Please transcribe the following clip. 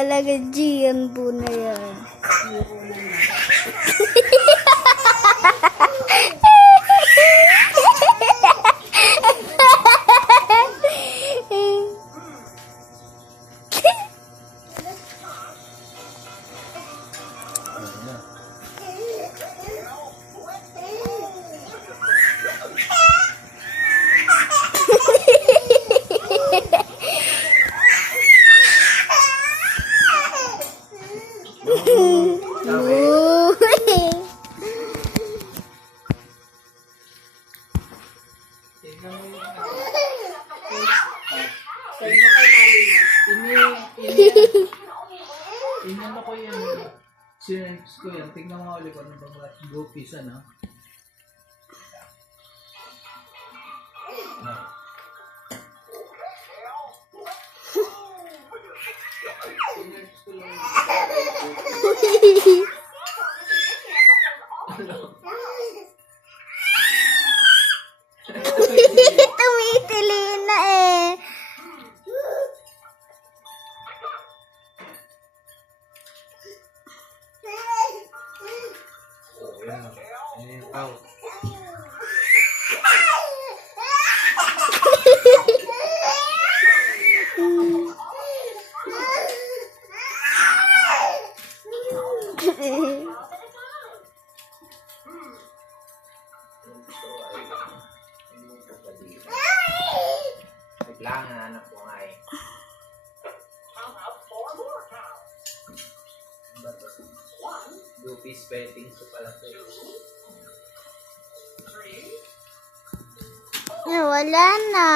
talaga, G. Yan po na yan. Tingnan mo ko yan. Sinense ko yan. Tingnan mo ulit ano ba mga groupies, ano? Sinense ko lang. Tumitili na eh. Kailangan anak ko nga eh. Groupies betting so pala to. Wala na.